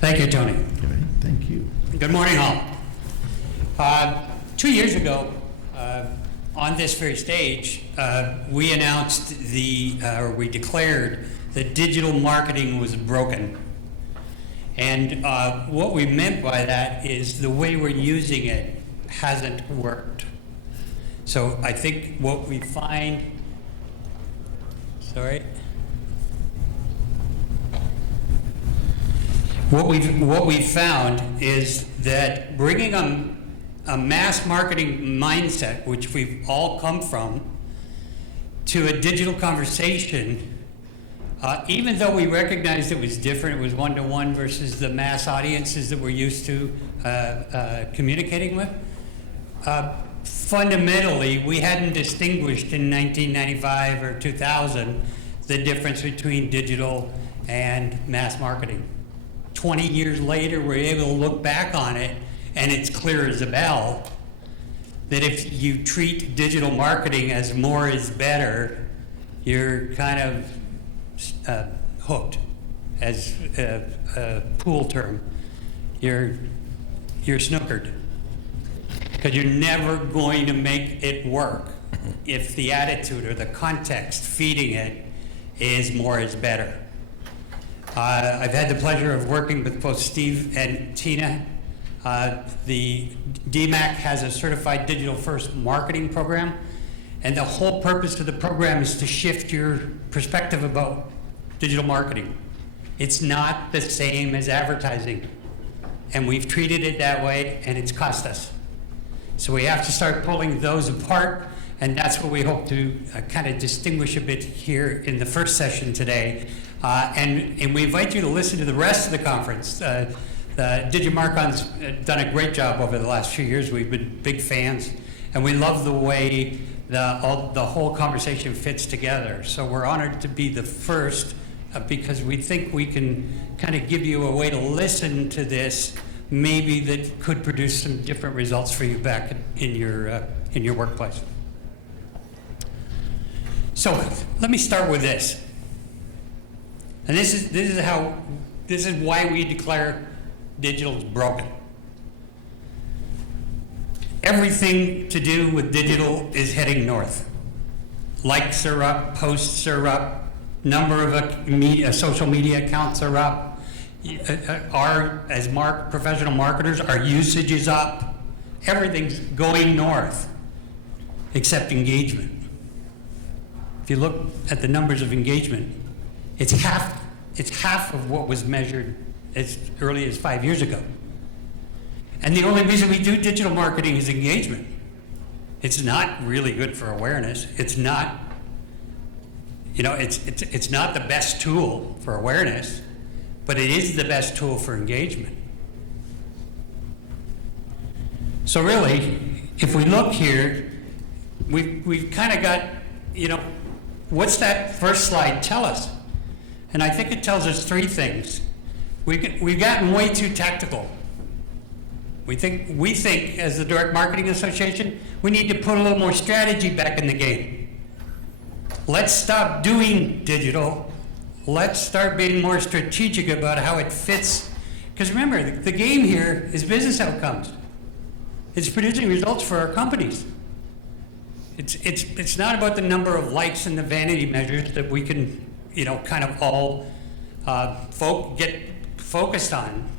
Thank you, Tony. Okay, thank you. Good morning, all. 2 years ago, on this very stage, we announced we declared that digital marketing was broken. And what we meant by that is the way we're using it hasn't worked. So I think what we find, what we've found is that bringing a mass marketing mindset, which we've all come from, to a digital conversation, even though we recognized it was different, it was one-to-one versus the mass audiences that we're used to communicating with, fundamentally, we hadn't distinguished in 1995 or 2000 the difference between digital and mass marketing. 20 years later, we're able to look back on it, and it's clear as a bell that if you treat digital marketing as more is better, you're kind of hooked, as a pool term. You're snookered, because you're never going to make it work if the attitude or the context feeding it is more is better. I've had the pleasure of working with both Steve and Tina. The DMAC has a certified digital first marketing program, and the whole purpose of the program is to shift your perspective about digital marketing. It's not the same as advertising, and we've treated it that way, and it's cost us. So we have to start pulling those apart, and that's what we hope to kind of distinguish a bit here in the first session today. And we invite you to listen to the rest of the conference. Digimarcon's done a great job over the last few years. We've been big fans, and we love the way the whole conversation fits together. So we're honored to be the first because we think we can kind of give you a way to listen to this, maybe that could produce some different results for you back in your workplace. So let me start with this. And this is why we declare digital is broken. Everything to do with digital is heading north. Likes are up, posts are up, number of social media accounts are up. As professional marketers, our usage is up. Everything's going north, except engagement. If you look at the numbers of engagement, it's half of what was measured as early as 5 years ago. And the only reason we do digital marketing is engagement. It's not really good for awareness. It's not, it's not the best tool for awareness, but it is the best tool for engagement. So really, if we look here, we've kind of got, what's that first slide tell us? And I think it tells us three things. We've gotten way too tactical. We think as the Direct Marketing Association, we need to put a little more strategy back in the game. Let's stop doing digital. Let's start being more strategic about how it fits. Because remember, the game here is business outcomes. It's producing results for our companies. It's not about the number of likes and the vanity measures that we can, kind of all get focused on,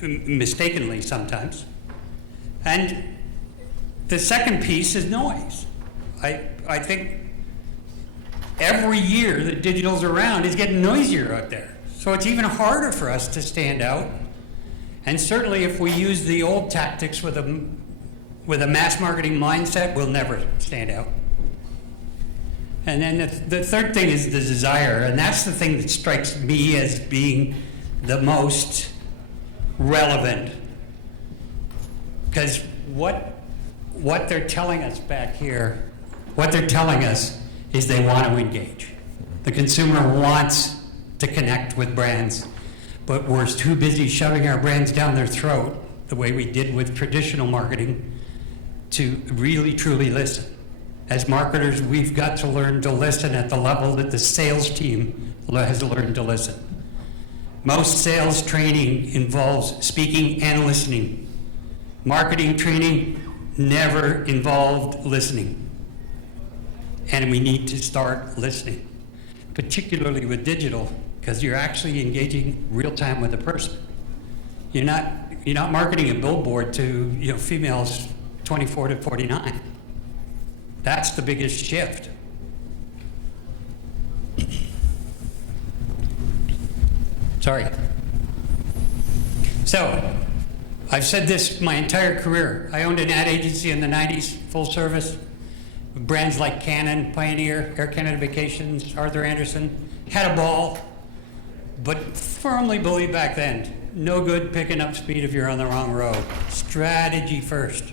mistakenly sometimes. And the second piece is noise. I think every year that digital's around, it's getting noisier out there. So it's even harder for us to stand out. And certainly if we use the old tactics with a mass marketing mindset, we'll never stand out. And then the third thing is the desire, and that's the thing that strikes me as being the most relevant. Because what they're telling us back here, what they're telling us is they want to engage. The consumer wants to connect with brands, but we're too busy shoving our brands down their throat the way we did with traditional marketing, to really truly listen. As marketers, we've got to learn to listen at the level that the sales team has learned to listen. Most sales training involves speaking and listening. Marketing training never involved listening. And we need to start listening, particularly with digital, because you're actually engaging real time with the person. You're not marketing a billboard to females 24 to 49. That's the biggest shift. Sorry. So, I've said this my entire career. I owned an ad agency in the 90s, full service, with brands like Canon, Pioneer, Air Canada Vacations, Arthur Anderson. Had a ball, but firmly believed back then, no good picking up speed if you're on the wrong road. Strategy first.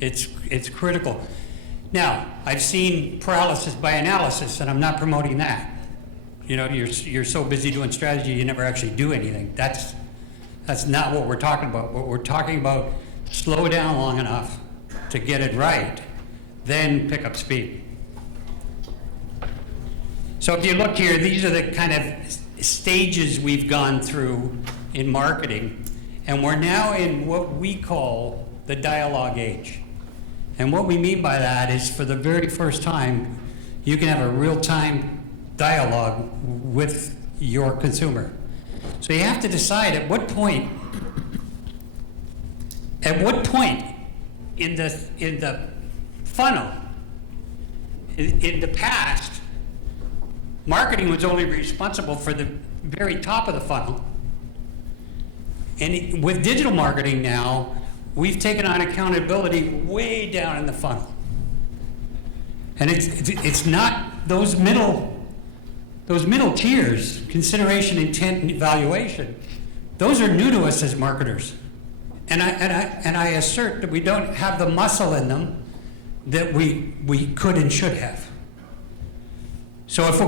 It's critical. Now, I've seen paralysis by analysis, and I'm not promoting that. You're so busy doing strategy, you never actually do anything. That's not what we're talking about. What we're talking about, slow down long enough to get it right, then pick up speed. So if you look here, these are the kind of stages we've gone through in marketing, and we're now in what we call the dialogue age. And what we mean by that is, for the very first time, you can have a real-time dialogue with your consumer. So you have to decide at what point in the funnel, in the past, marketing was only responsible for the very top of the funnel. And with digital marketing now, we've taken on accountability way down in the funnel. And it's not those middle tiers, consideration, intent, and evaluation. Those are new to us as marketers. And I assert that we don't have the muscle in them that we could and should have. So if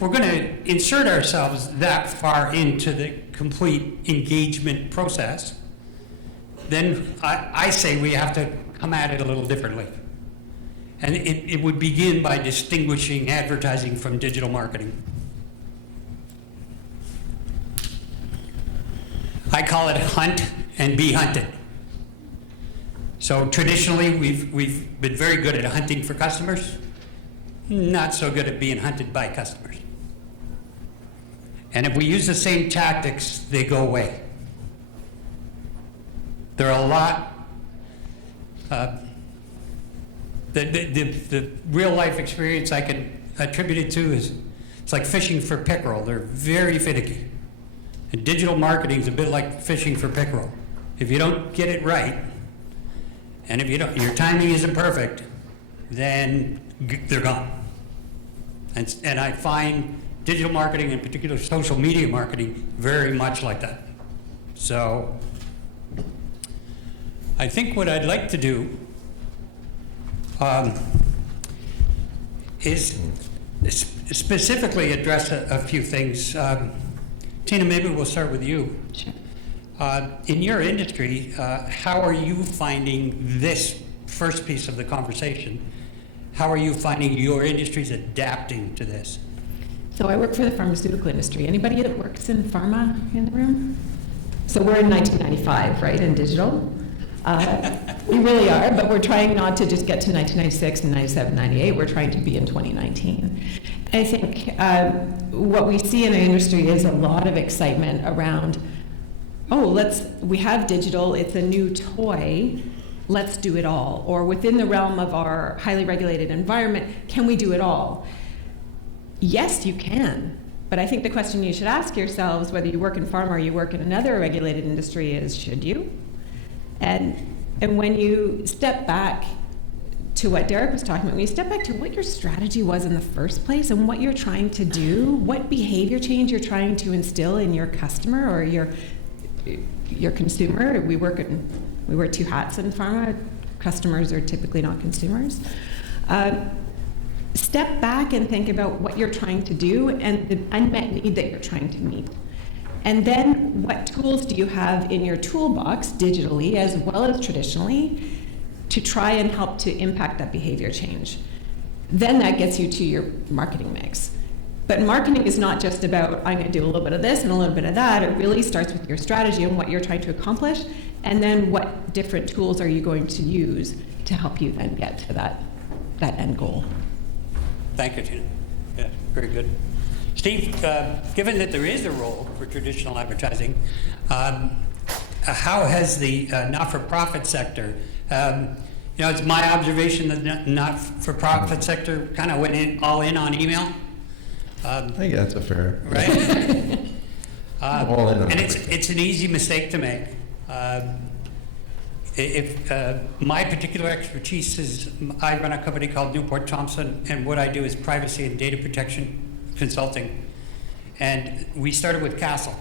we're gonna insert ourselves that far into the complete engagement process, then I say we have to come at it a little differently. And it would begin by distinguishing advertising from digital marketing. I call it hunt and be hunted. So traditionally, we've been very good at hunting for customers, not so good at being hunted by customers. And if we use the same tactics, they go away. There are a lot, the real life experience I can attribute it to is, it's like fishing for pickerel. They're very finicky. And digital marketing is a bit like fishing for pickerel. If you don't get it right, and if your timing isn't perfect, then they're gone. And I find digital marketing, in particular social media marketing, very much like that. So I think what I'd like to do is specifically address a few things. Tina, maybe we'll start with you. Sure. In your industry, how are you finding this first piece of the conversation? How are you finding your industries adapting to this? So I work for the pharmaceutical industry. Anybody that works in pharma in the room? So we're in 1995, right, in digital. We really are, but we're trying not to just get to 1996 and 97, 98. We're trying to be in 2019. I think what we see in the industry is a lot of excitement around, we have digital, it's a new toy, let's do it all. Or within the realm of our highly regulated environment, can we do it all? Yes, you can. But I think the question you should ask yourselves, whether you work in pharma or you work in another regulated industry, is should you? And when you step back to what Derek was talking about, when you step back to what your strategy was in the first place and what you're trying to do, what behavior change you're trying to instill in your customer or your consumer. We wear two hats in pharma. Customers are typically not consumers. Step back and think about what you're trying to do and the unmet need that you're trying to meet. And then what tools do you have in your toolbox, digitally as well as traditionally, to try and help to impact that behavior change? Then that gets you to your marketing mix. But marketing is not just about, I'm going to do a little bit of this and a little bit of that. It really starts with your strategy and what you're trying to accomplish, and then what different tools are you going to use to help you then get to that end goal. Thank you, Tina. Yeah, very good. Steve, given that there is a role for traditional advertising, how has the not-for-profit sector, it's my observation that the not-for-profit sector kind of went all in on email. I think that's a fair. Right? All in on and it. it's an easy mistake to make. If my particular expertise is, I run a company called Newport Thompson, and what I do is privacy and data protection consulting. And we started with Castle.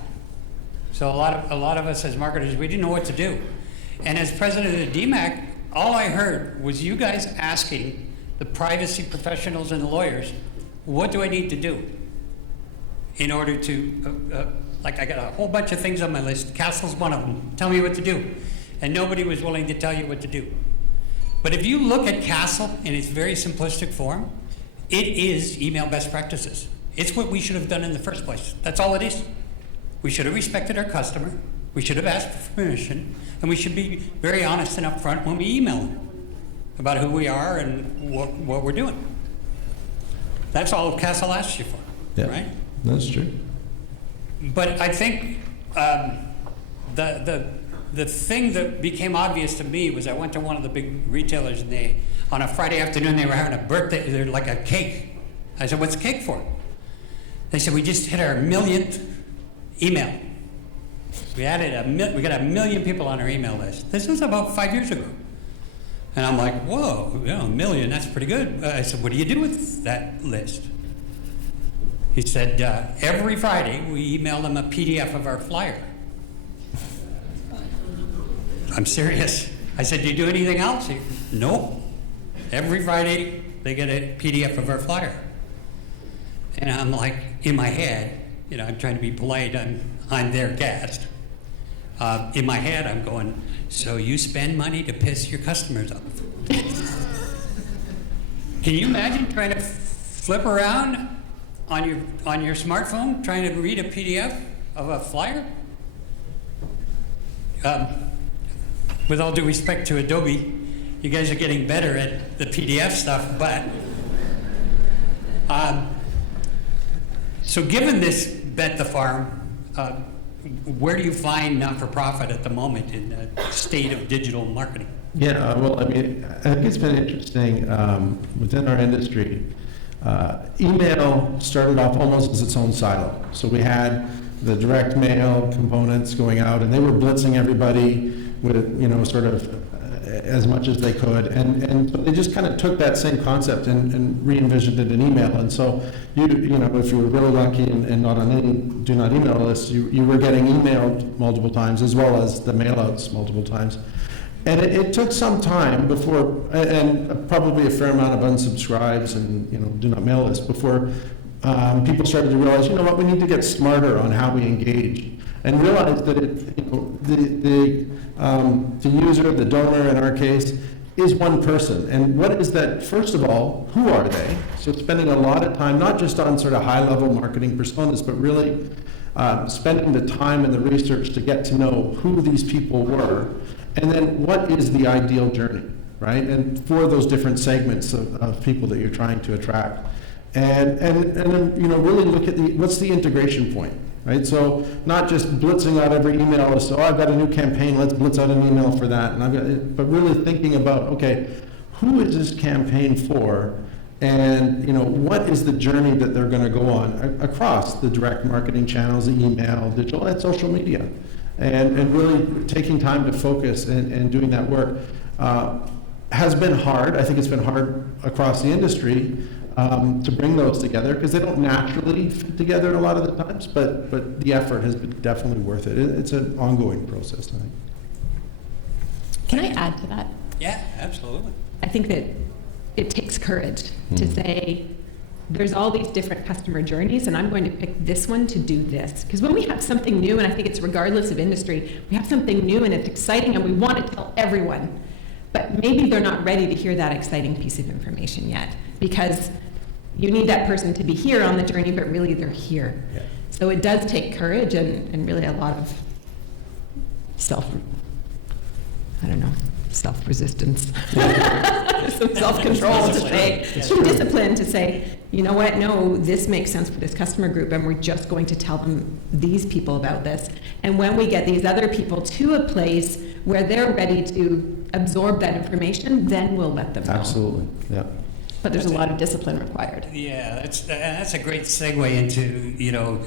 So a lot of us as marketers, we didn't know what to do. And as president of the DMAC, all I heard was you guys asking the privacy professionals and the lawyers, what do I need to do in order to, I got a whole bunch of things on my list. Castle's one of them. Tell me what to do. And nobody was willing to tell you what to do. But if you look at Castle in its very simplistic form, it is email best practices. It's what we should have done in the first place. That's all it is. We should have respected our customer. We should have asked for permission. And we should be very honest and upfront when we email them about who we are and what we're doing. That's all Castle asks you for, Yeah, right? that's true. But I think the thing that became obvious to me was I went to one of the big retailers, and on a Friday afternoon they were having a birthday, they're like a cake. I said, what's the cake for? They said, we just hit our 1,000,000th email. We got 1 million people on our email list. This was about 5 years ago. And I'm like, whoa, 1 million, that's pretty good. I said, what do you do with that list? He said, every Friday we email them a PDF of our flyer. I'm serious. I said, do you do anything else? He, nope. Every Friday they get a PDF of our flyer. And I'm like, in my head, I'm trying to be polite, I'm their guest. In my head, I'm going, so you spend money to piss your customers off. Can you imagine trying to flip around on your smartphone, trying to read a PDF of a flyer? With all due respect to Adobe, you guys are getting better at the PDF stuff, but so given this bet the farm, where do you find not-for-profit at the moment in the state of digital marketing? Yeah, well, I think it's been interesting within our industry. Email started off almost as its own silo. So we had the direct mail components going out, and they were blitzing everybody with, sort of as much as they could. And so they just kind of took that same concept and re-envisioned it in email. And so, if you were really lucky and not on any do not email lists, you were getting emailed multiple times as well as the mail-outs multiple times. And it took some time before, and probably a fair amount of unsubscribes and, do not mail lists before people started to realize, we need to get smarter on how we engage and realize that the user, the donor in our case, is one person. And what is that? First of all, who are they? So spending a lot of time, not just on sort of high-level marketing personas, but really spending the time and the research to get to know who these people were. And then what is the ideal journey, right? And for those different segments of people that you're trying to attract. And then, really look at what's the integration point, right? So not just blitzing out every email as to, I've got a new campaign, let's blitz out an email for that. But really thinking about, okay, who is this campaign for? And, what is the journey that they're going to go on across the direct marketing channels, the email, digital, and social media? And really taking time to focus and doing that work has been hard. I think it's been hard across the industry to bring those together because they don't naturally fit together a lot of the times, but the effort has been definitely worth it. It's an ongoing process, I think. Can I add to that? Yeah, absolutely. I think that it takes courage to say, there's all these different customer journeys, and I'm going to pick this one to do this. Because when we have something new, and I think it's regardless of industry, we have something new and it's exciting and we want to tell everyone. But maybe they're not ready to hear that exciting piece of information yet, because you need that person to be here on the journey, but really they're here. Yeah. So it does take courage and really a lot of self-resistance, some self-control to say, some discipline to say, you know what, no, this makes sense for this customer group, and we're just going to tell them, these people, about this. And when we get these other people to a place where they're ready to absorb that information, then we'll let them know. Absolutely, yeah. But there's a lot of discipline required. Yeah, that's a great segue into,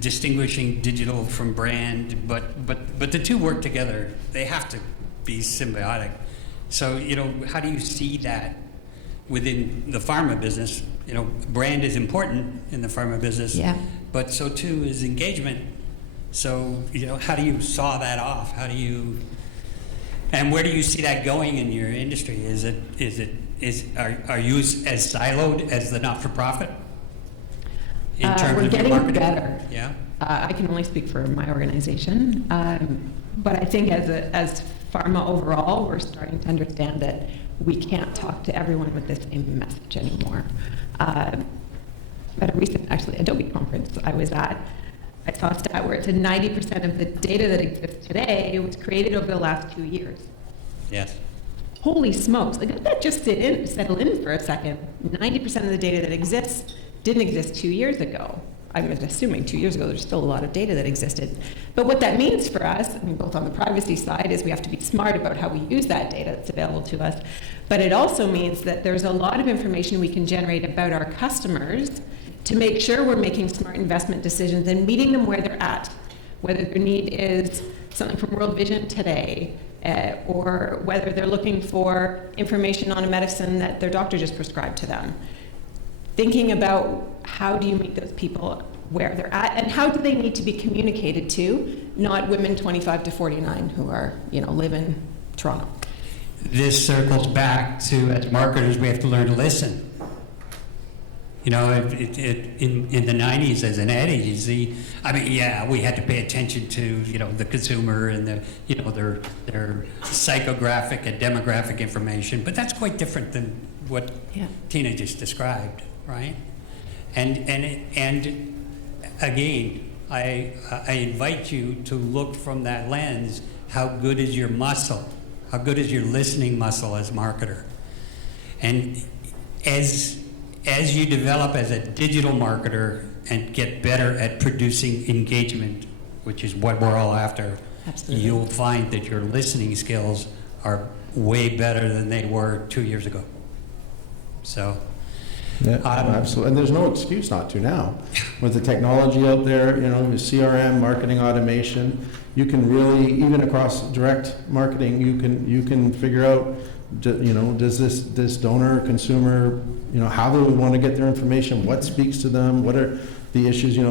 distinguishing digital from brand, but the two work together. They have to be symbiotic. So, how do you see that within the pharma business? Brand is important in the pharma business, Yeah. but so too is engagement. So, how do you saw that off? And where do you see that going in your industry? Are you as siloed as the not-for-profit in terms We're of getting your marketing? better. Yeah. I can only speak for my organization, but I think as pharma overall, we're starting to understand that we can't talk to everyone with the same message anymore. At a recent, Adobe conference I was at, I saw a stat where it said 90% of the data that exists today was created over the last 2 years. Yes. Holy smokes, let that just settle in for a second. 90% of the data that exists didn't exist 2 years ago. I'm assuming 2 years ago there's still a lot of data that existed. But what that means for us, both on the privacy side, is we have to be smart about how we use that data that's available to us. But it also means that there's a lot of information we can generate about our customers to make sure we're making smart investment decisions and meeting them where they're at, whether their need is something from World Vision today, or whether they're looking for information on a medicine that their doctor just prescribed to them. Thinking about how do you meet those people where they're at, and how do they need to be communicated to, not women 25 to 49 who are, live in Toronto. This circles back to, as marketers, we have to learn to listen. In the 90s, as an ad agency, we had to pay attention to, the consumer and their psychographic and demographic information, but that's quite different than what Tina just described, right? And again, I invite you to look from that lens. How good is your muscle? How good is your listening muscle as a marketer? And as you develop as a digital marketer and get better at producing engagement, which is what we're all after, Absolutely. You'll find that your listening skills are way better than they were 2 years ago. So, Yeah, absolutely. And there's no excuse not to now. With the technology out there, with CRM, marketing automation, you can really, even across direct marketing, you can figure out, does this donor, consumer, how do they want to get their information? What speaks to them? What are the issues? A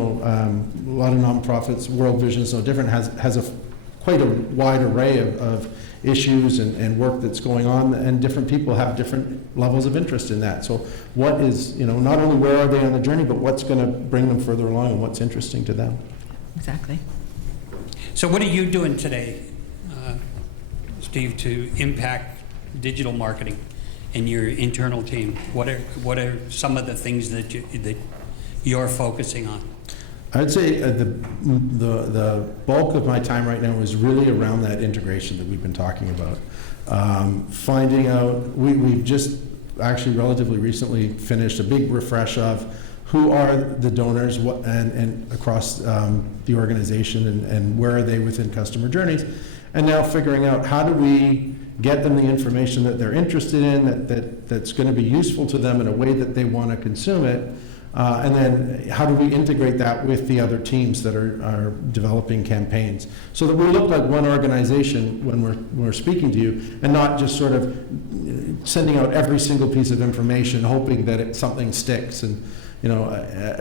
lot of nonprofits, World Vision is no different, has quite a wide array of issues and work that's going on, and different people have different levels of interest in that. So what is, not only where are they on the journey, but what's going to bring them further along and what's interesting to them. Exactly. So what are you doing today, Steve, to impact digital marketing in your internal team? What are some of the things that you're focusing on? I'd say the bulk of my time right now is really around that integration that we've been talking about. Finding out, we've just actually relatively recently finished a big refresh of who are the donors and across the organization and where are they within customer journeys, and now figuring out how do we get them the information that they're interested in, that's going to be useful to them in a way that they want to consume it. And then how do we integrate that with the other teams that are developing campaigns so that we look like one organization when we're speaking to you, and not just sort of sending out every single piece of information hoping that something sticks. And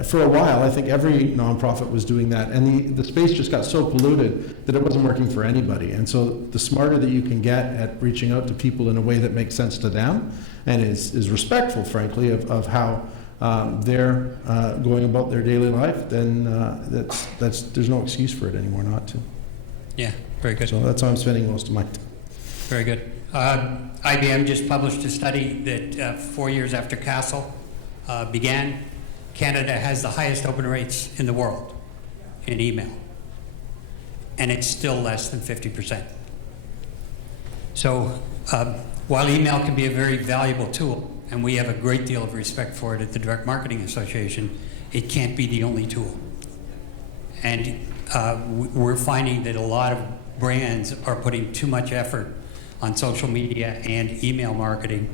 for a while I think every nonprofit was doing that, and the space just got so polluted that it wasn't working for anybody. And so the smarter that you can get at reaching out to people in a way that makes sense to them and is respectful, frankly, of how they're going about their daily life, then there's no excuse for it anymore not to. Yeah, very good. So that's how I'm spending most of my time. Very good. IBM just published a study that 4 years after Castle began, Canada has the highest open rates in the world in email. And it's still less than 50%. So while email can be a very valuable tool, and we have a great deal of respect for it at the Direct Marketing Association, it can't be the only tool. And we're finding that a lot of brands are putting too much effort on social media and email marketing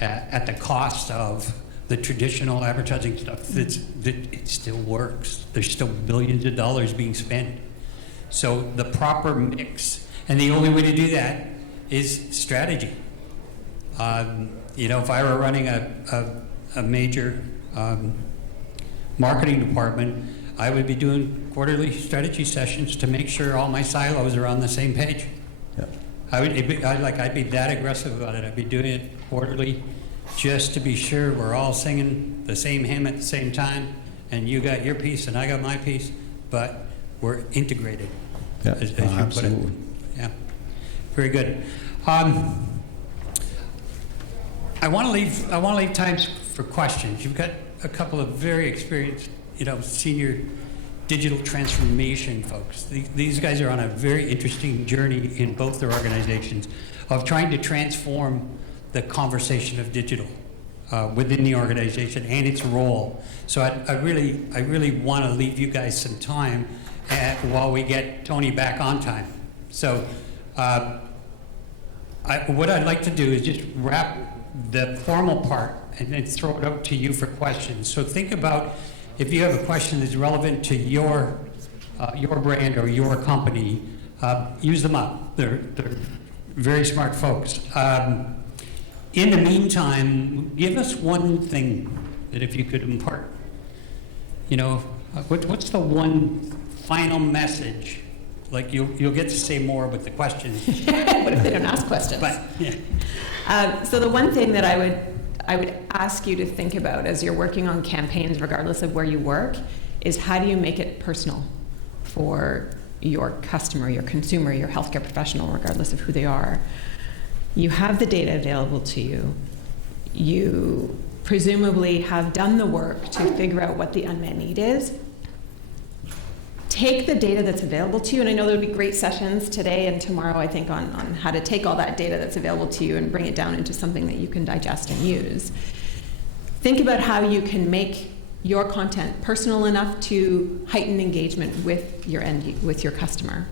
at the cost of the traditional advertising stuff that it still works. There's still billions of dollars being spent. So the proper mix, and the only way to do that is strategy. You know, if I were running a major marketing department, I would be doing quarterly strategy sessions to make sure all my silos are on the same page. Yeah. I'd be that aggressive about it. I'd be doing it quarterly just to be sure we're all singing the same hymn at the same time, and you got your piece and I got my piece, but we're integrated, Yeah, as you absolutely. put it. Yeah, very good. I want to leave time for questions. You've got a couple of very experienced, senior digital transformation folks. These guys are on a very interesting journey in both their organizations of trying to transform the conversation of digital within the organization and its role. So I really want to leave you guys some time while we get Tony back on time. So what I'd like to do is just wrap the formal part and then throw it out to you for questions. So think about if you have a question that's relevant to your brand or your company, use them up. They're very smart folks. In the meantime, give us one thing that if you could impart. What's the one final message? Like you'll get to say more with the questions. What if they don't ask questions? But yeah. So the one thing that I would ask you to think about as you're working on campaigns, regardless of where you work, is how do you make it personal for your customer, your consumer, your healthcare professional, regardless of who they are. You have the data available to you. You presumably have done the work to figure out what the unmet need is. Take the data that's available to you, and I know there'll be great sessions today and tomorrow, I think, on how to take all that data that's available to you and bring it down into something that you can digest and use. Think about how you can make your content personal enough to heighten engagement with your customer.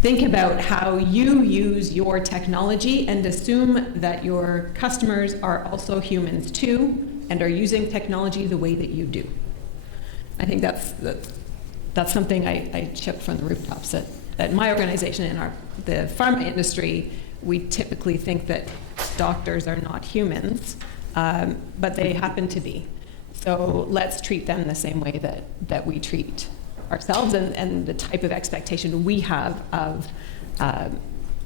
Think about how you use your technology and assume that your customers are also humans too and are using technology the way that you do. I think that's something I chip from the rooftops. At my organization, in the pharma industry, we typically think that doctors are not humans, but they happen to be. So let's treat them the same way that we treat ourselves and the type of expectation we have of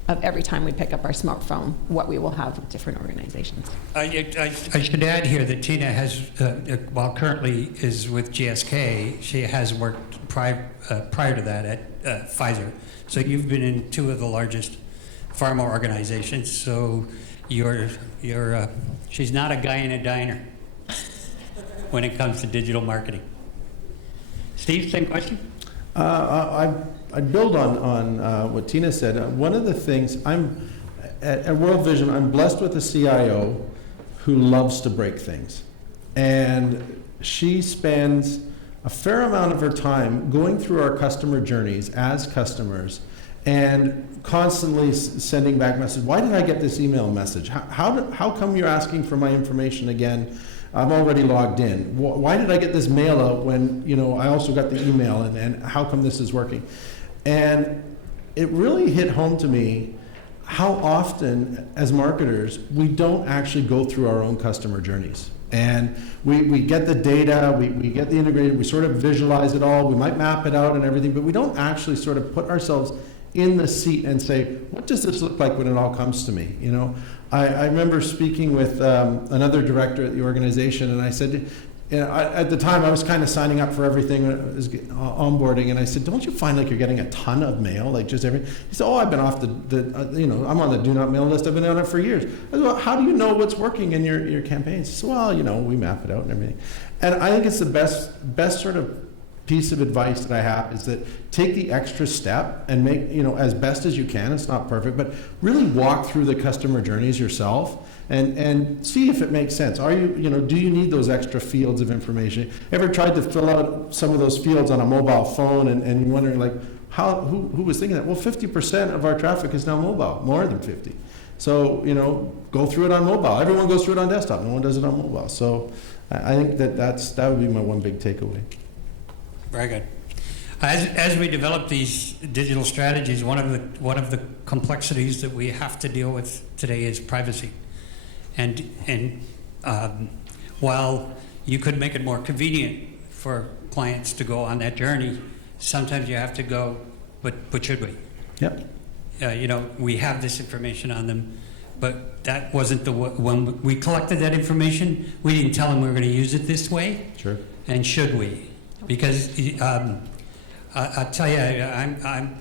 every time we pick up our smartphone, what we will have with different organizations. I should add here that Tina has, while currently is with GSK, she has worked prior to that at Pfizer. So you've been in two of the largest pharma organizations. So she's not a guy in a diner when it comes to digital marketing. Steve, same question? I'd build on what Tina said. One of the things, at World Vision, I'm blessed with a CIO who loves to break things. And she spends a fair amount of her time going through our customer journeys as customers and constantly sending back messages. Why did I get this email message? How come you're asking for my information again? I'm already logged in. Why did I get this mail out when I also got the email, and how come this is working? And it really hit home to me how often as marketers we don't actually go through our own customer journeys. And we get the data, we get the integrated, we sort of visualize it all, we might map it out and everything, but we don't actually sort of put ourselves in the seat and say, what does this look like when it all comes to me? You know, I remember speaking with another director at the organization, and I said, you know, at the time I was kind of signing up for everything, onboarding, and I said, don't you find like you're getting a ton of mail, like just every? He said, oh, I've been off you know, I'm on the do not mail list. I've been on it for years. I said, well, how do you know what's working in your campaigns? He said, well, you know, we map it out and everything. And I think it's the best sort of piece of advice that I have is that take the extra step and make, you know, as best as you can. It's not perfect, but really walk through the customer journeys yourself and see if it makes sense. Are you, you know, do you need those extra fields of information? Ever tried to fill out some of those fields on a mobile phone and you're wondering like, who was thinking that? Well, 50% of our traffic is now mobile, more than 50. So, you know, go through it on mobile. Everyone goes through it on desktop. No one does it on mobile. So I think that would be my one big takeaway. Very good. As we develop these digital strategies, one of the complexities that we have to deal with today is privacy. And while you could make it more convenient for clients to go on that journey, sometimes you have to go, but should we? Yep. You know, we have this information on them, but that wasn't when we collected that information, we didn't tell them we were going to use it this way. Sure. And should we? Because I'll tell you,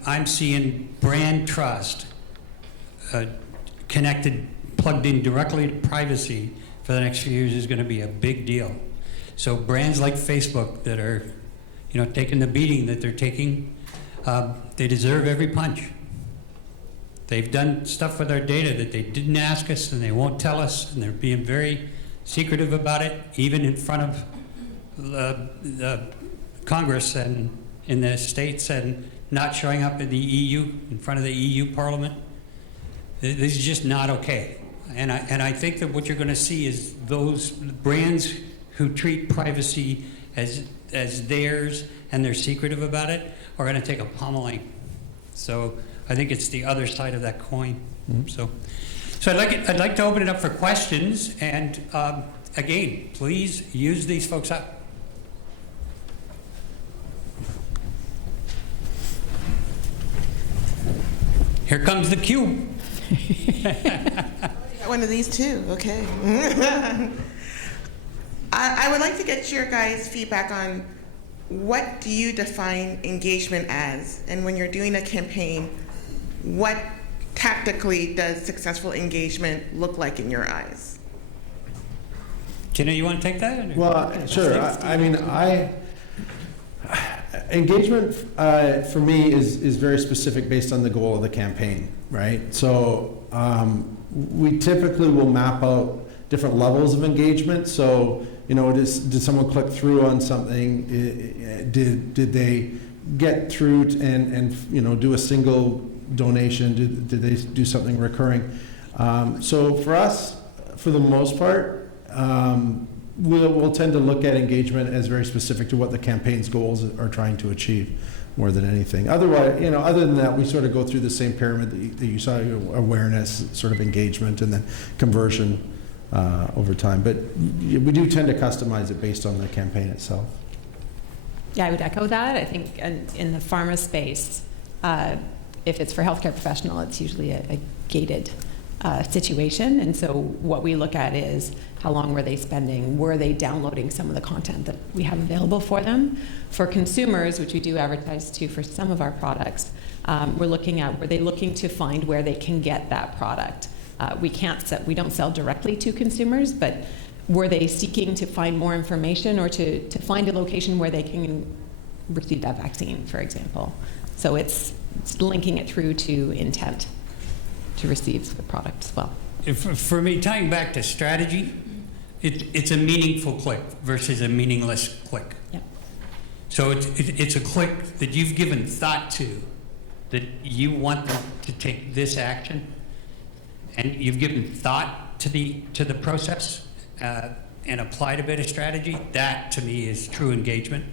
I'm seeing brand trust plugged in directly to privacy for the next few years is going to be a big deal. So brands like Facebook that are, you know, taking the beating that they're taking, they deserve every punch. They've done stuff with our data that they didn't ask us and they won't tell us, and they're being very secretive about it, even in front of the Congress and in the States, and not showing up in the EU, in front of the EU Parliament. This is just not okay. And I think that what you're going to see is those brands who treat privacy as theirs and they're secretive about it are going to take a pummeling. So I think it's the other side of that coin. Mm-hmm. So I'd like to open it up for questions, and again, please use these folks up. Here comes the cube. Got one of these too, okay. I would like to get your guys' feedback on what do you define engagement as? And when you're doing a campaign, what tactically does successful engagement look like in your eyes? Tina, you want to take that? Well, sure. Engagement for me is very specific based on the goal of the campaign, right? So we typically will map out different levels of engagement. So, you know, did someone click through on something? Did they get through and you know, do a single donation? Did they do something recurring? So for us, for the most part, we'll tend to look at engagement as very specific to what the campaign's goals are trying to achieve more than anything. Otherwise, you know, other than that, we sort of go through the same pyramid that you saw, awareness, sort of engagement, and then conversion over time. But we do tend to customize it based on the campaign itself. Yeah, I would echo that. I think in the pharma space, if it's for healthcare professional, it's usually a gated situation. And so what we look at is how long were they spending? Were they downloading some of the content that we have available for them? For consumers, which we do advertise to for some of our products, we're looking at, were they looking to find where they can get that product? We don't sell directly to consumers, but were they seeking to find more information or to find a location where they can receive that vaccine, for example? So it's linking it through to intent to receive the product as well. For me, tying back to strategy, it's a meaningful click versus a meaningless click. Yep. So it's a click that you've given thought to, that you want them to take this action, and you've given thought to the process and applied a bit of strategy. That to me is true engagement.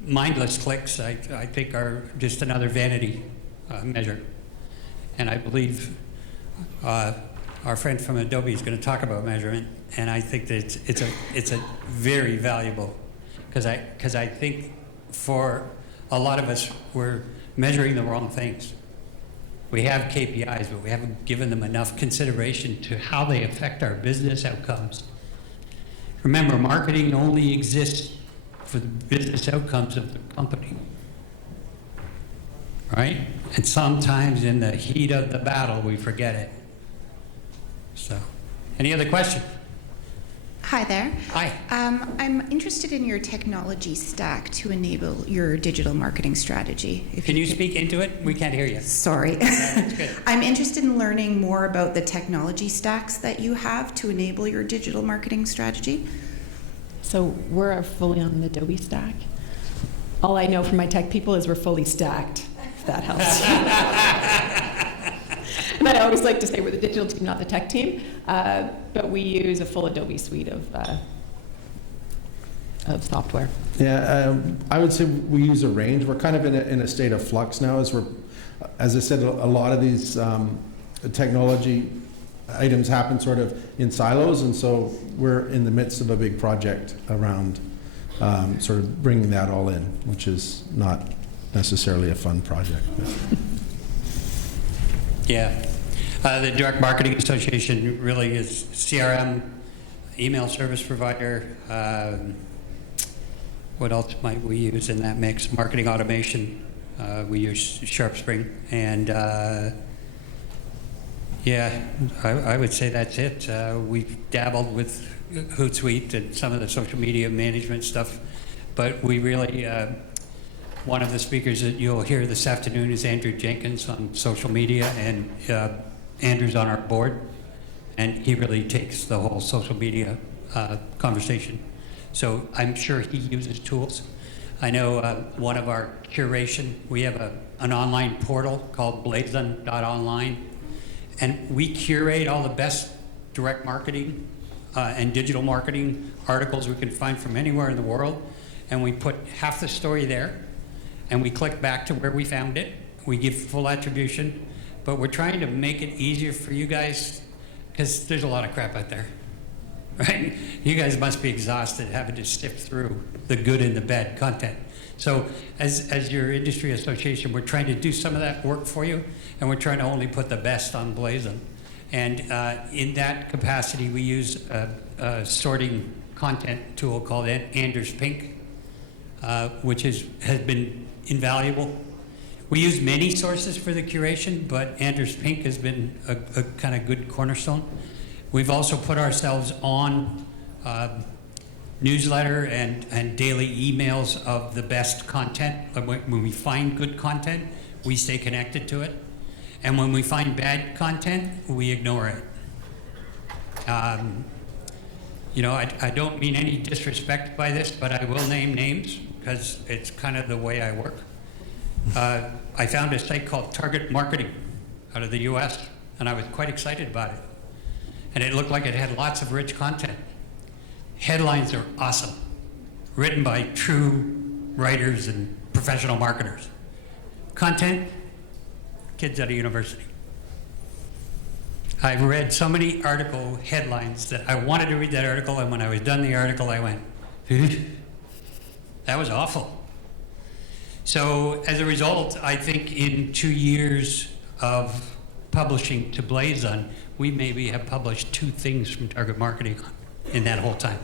Mindless clicks, I think, are just another vanity measure. And I believe our friend from Adobe is going to talk about measurement, and I think that it's a very valuable, because I think for a lot of us, we're measuring the wrong things. We have KPIs, but we haven't given them enough consideration to how they affect our business outcomes. Remember, marketing only exists for the business outcomes of the company, right? And sometimes in the heat of the battle, we forget it. So, any other questions? Hi there. Hi. I'm interested in your technology stack to enable your digital marketing strategy. If Can you could- speak into it? We can't hear you. Sorry. That's good. I'm interested in learning more about the technology stacks that you have to enable your digital marketing strategy. So we're fully on the Adobe stack. All I know from my tech people is we're fully stacked, if that helps. And I always like to say we're the digital team, not the tech team, but we use a full Adobe suite of software. Yeah, I would say we use a range. We're kind of in a state of flux now as I said, a lot of these technology items happen sort of in silos, and so we're in the midst of a big project around sort of bringing that all in, which is not necessarily a fun project. Yeah. The Direct Marketing Association really is CRM, email service provider. What else might we use in that mix? Marketing automation. We use SharpSpring. And yeah, I would say that's it. We've dabbled with Hootsuite and some of the social media management stuff, but we really, one of the speakers that you'll hear this afternoon is Andrew Jenkins on social media, and Andrew's on our board, and he really takes the whole social media conversation. So I'm sure he uses tools. I know one of our curation, we have an online portal called blazon.online, and we curate all the best direct marketing and digital marketing articles we can find from anywhere in the world, and we put half the story there, and we click back to where we found it. We give full attribution, but we're trying to make it easier for you guys, because there's a lot of crap out there, right? You guys must be exhausted having to sift through the good and the bad content. So as your industry association, we're trying to do some of that work for you, and we're trying to only put the best on Blazon. And in that capacity, we use a sorting content tool called Anders Pink, which has been invaluable. We use many sources for the curation, but Anders Pink has been a kind of good cornerstone. We've also put ourselves on newsletter and daily emails of the best content. When we find good content, we stay connected to it. And when we find bad content, we ignore it. You know, I don't mean any disrespect by this, but I will name names because it's kind of the way I work. I found a site called Target Marketing out of the US, and I was quite excited about it. And it looked like it had lots of rich content. Headlines are awesome, written by true writers and professional marketers. Content, kids at a university. I've read so many article headlines that I wanted to read that article, and when I was done the article, I went, that was awful. So as a result, I think in 2 years of publishing to Blazon, we maybe have published 2 things from Target Marketing in that whole time.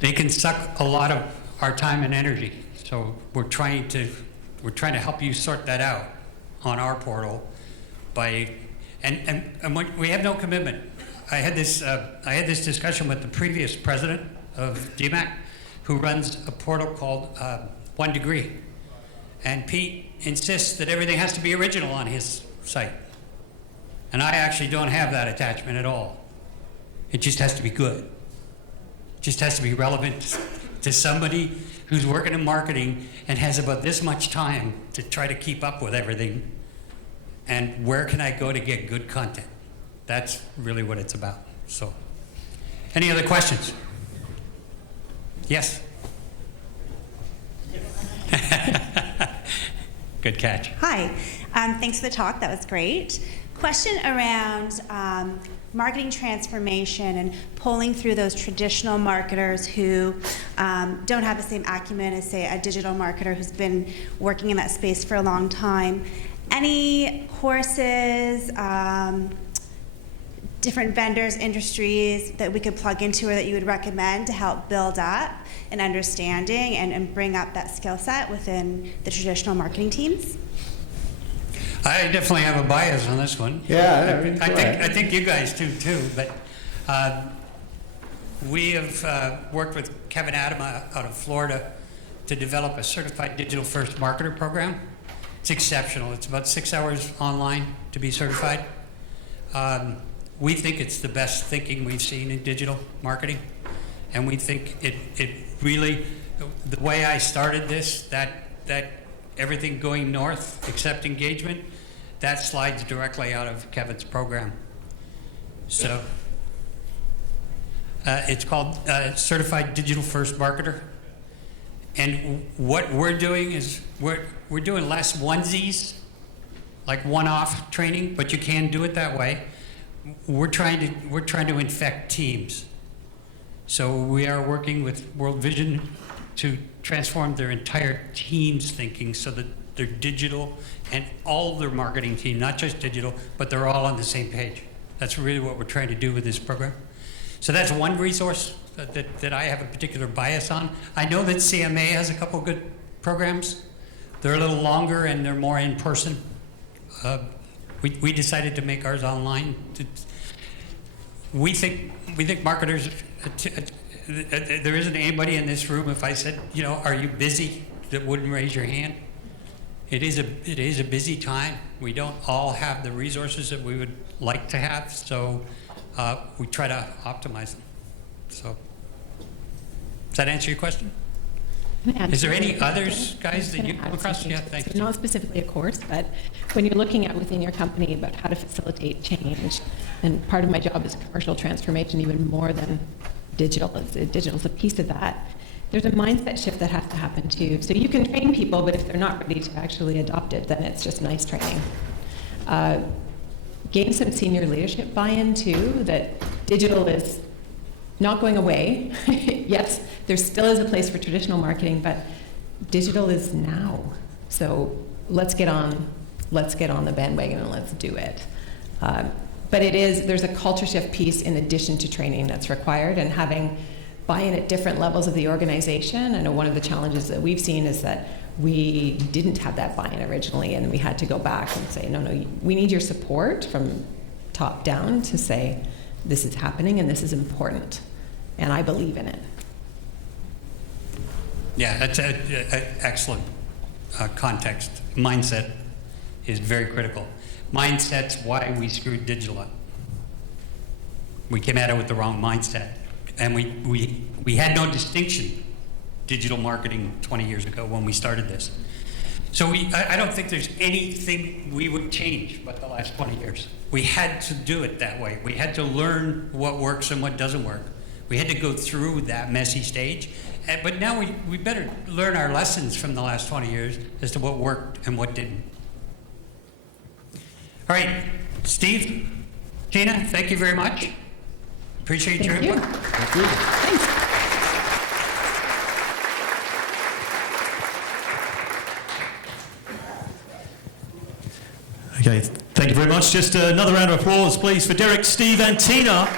They can suck a lot of our time and energy, so we're trying to help you sort that out on our portal by, and we have no commitment. I had this discussion with the previous president of DMAC, who runs a portal called 1 Degree, and Pete insists that everything has to be original on his site, and I actually don't have that attachment at all. It just has to be good. It just has to be relevant to somebody who's working in marketing and has about this much time to try to keep up with everything. And where can I go to get good content? That's really what it's about. So, any other questions? Yes? Good catch. Hi, thanks for the talk, that was great. Question around marketing transformation and pulling through those traditional marketers who don't have the same acumen as, say, a digital marketer who's been working in that space for a long time. Any courses, different vendors, industries that we could plug into or that you would recommend to help build up an understanding and bring up that skill set within the traditional marketing teams? I definitely have a bias on this one. Yeah, I think you guys do too, but we have worked with Kevin Adam out of Florida to develop a certified digital first marketer program. It's exceptional. It's about 6 hours online to be certified. We think it's the best thinking we've seen in digital marketing, and we think it really, the way I started this, that everything going north except engagement, that slides directly out of Kevin's program. So it's called Certified Digital First Marketer. And what we're doing is we're doing less onesies, like one-off training, but you can do it that way. We're trying to infect teams. So we are working with World Vision to transform their entire team's thinking so that they're digital and all their marketing team, not just digital, but they're all on the same page. That's really what we're trying to do with this program. So that's one resource that I have a particular bias on. I know that CMA has a couple good programs. They're a little longer and they're more in person. We decided to make ours online. We think marketers, there isn't anybody in this room, if I said, you know, are you busy, that wouldn't raise your hand. It is a busy time. We don't all have the resources that we would like to have, so we try to optimize them. So, does that answer your question? Is there any others, guys, that you come across? Yeah, thank you. So not specifically a course, but when you're looking at within your company about how to facilitate change, and part of my job is commercial transformation, even more than digital. Digital's a piece of that. There's a mindset shift that has to happen too. So you can train people, but if they're not ready to actually adopt it, then it's just nice training. Gain some senior leadership buy-in too, that digital is not going away. Yes, there still is a place for traditional marketing, but digital is now. So let's get on the bandwagon and let's do it. But there's a culture shift piece in addition to training that's required, and having buy-in at different levels of the organization. I know one of the challenges that we've seen is that we didn't have that buy-in originally, and we had to go back and say, no, we need your support from top down to say, this is happening and this is important, and I believe in it. Yeah, that's an excellent context. Mindset is very critical. Mindset's why we screwed digital up. We came at it with the wrong mindset. And we had no distinction, digital marketing 20 years ago when we started this. So I don't think there's anything we would change but the last 20 years. We had to do it that way. We had to learn what works and what doesn't work. We had to go through that messy stage. But now we better learn our lessons from the last 20 years as to what worked and what didn't. All right, Steve, Tina, thank you very much. Appreciate your input. Thank you. Thanks. Okay, thank you very much. Just another round of applause, please, for Derek, Steve, and Tina.